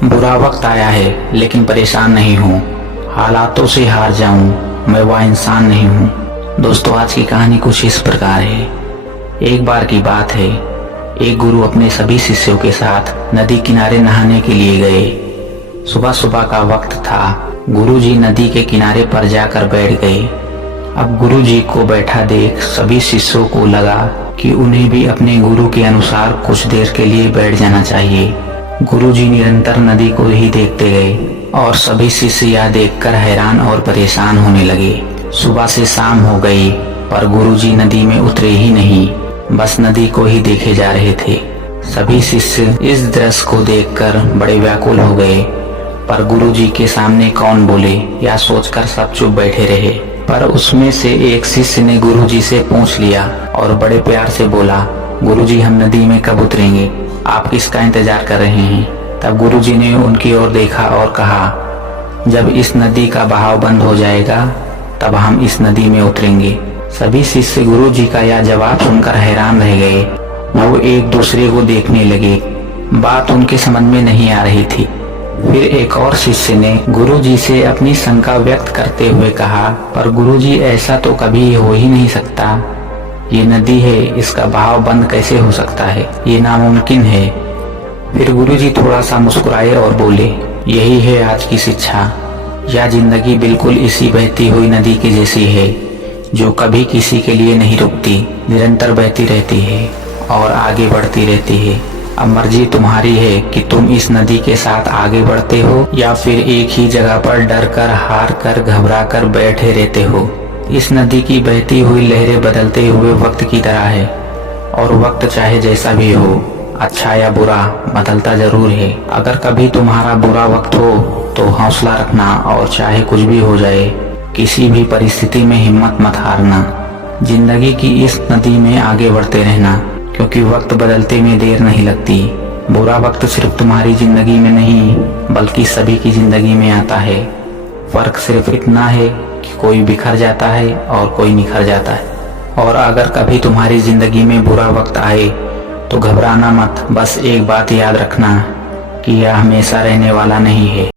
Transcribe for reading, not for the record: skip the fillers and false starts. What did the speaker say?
बुरा वक्त आया है लेकिन परेशान नहीं हूँ। हालातों से हार जाऊं मैं वह इंसान नहीं हूँ। दोस्तों, आज की कहानी कुछ इस प्रकार है। एक बार की बात है, एक गुरु अपने सभी शिष्यों के साथ नदी किनारे नहाने के लिए गए। सुबह सुबह का वक्त था। गुरुजी नदी के किनारे पर जाकर बैठ गए। अब गुरुजी को बैठा देख सभी शिष्यों को लगा कि उन्हें भी अपने गुरु के अनुसार कुछ देर के लिए बैठ जाना चाहिए। गुरुजी निरंतर नदी को ही देखते गए और सभी शिष्य यह देखकर हैरान और परेशान होने लगे। सुबह से शाम हो गई पर गुरुजी नदी में उतरे ही नहीं, बस नदी को ही देखे जा रहे थे। सभी शिष्य इस दृश्य को देखकर बड़े व्याकुल हो गए, पर गुरुजी के सामने कौन बोले यह सोचकर सब चुप बैठे रहे। पर उसमें से एक शिष्य ने गुरुजी से पूछ लिया और बड़े प्यार से बोला, गुरुजी हम नदी में कब उतरेंगे? आप किसका इंतजार कर रहे हैं? तब गुरुजी ने उनकी ओर देखा और कहा, जब इस नदी का बहाव बंद हो जाएगा तब हम इस नदी में उतरेंगे। सभी शिष्य गुरुजी का यह जवाब सुनकर हैरान रह गए। वो एक दूसरे को देखने लगे। बात उनके समझ में नहीं आ रही थी। फिर एक और शिष्य ने गुरुजी से अपनी शंका व्यक्त करते हुए कहा, पर गुरुजी ऐसा तो कभी हो ही नहीं सकता। ये नदी है, इसका बहाव बंद कैसे हो सकता है? ये नामुमकिन है। फिर गुरुजी थोड़ा सा मुस्कुराए और बोले, यही है आज की शिक्षा। यह जिंदगी बिल्कुल इसी बहती हुई नदी की जैसी है, जो कभी किसी के लिए नहीं रुकती, निरंतर बहती रहती है और आगे बढ़ती रहती है। अब मर्जी तुम्हारी है कि तुम इस नदी के साथ आगे बढ़ते हो या फिर एक ही जगह पर डर कर, हार कर, घबरा कर बैठे रहते हो। इस नदी की बहती हुई लहरें बदलते हुए वक्त की तरह है और वक्त चाहे जैसा भी हो, अच्छा या बुरा, बदलता जरूर है। अगर कभी तुम्हारा बुरा वक्त हो तो हौसला रखना और चाहे कुछ भी हो जाए, किसी भी परिस्थिति में हिम्मत मत हारना। जिंदगी की इस नदी में आगे बढ़ते रहना, क्योंकि वक्त बदलते में देर नहीं लगती। बुरा वक्त सिर्फ तुम्हारी जिंदगी में नहीं बल्कि सभी की जिंदगी में आता है। फर्क सिर्फ इतना है कि कोई बिखर जाता है और कोई निखर जाता है। और अगर कभी तुम्हारी जिंदगी में बुरा वक्त आए तो घबराना मत। बस एक बात याद रखना कि यह हमेशा रहने वाला नहीं है।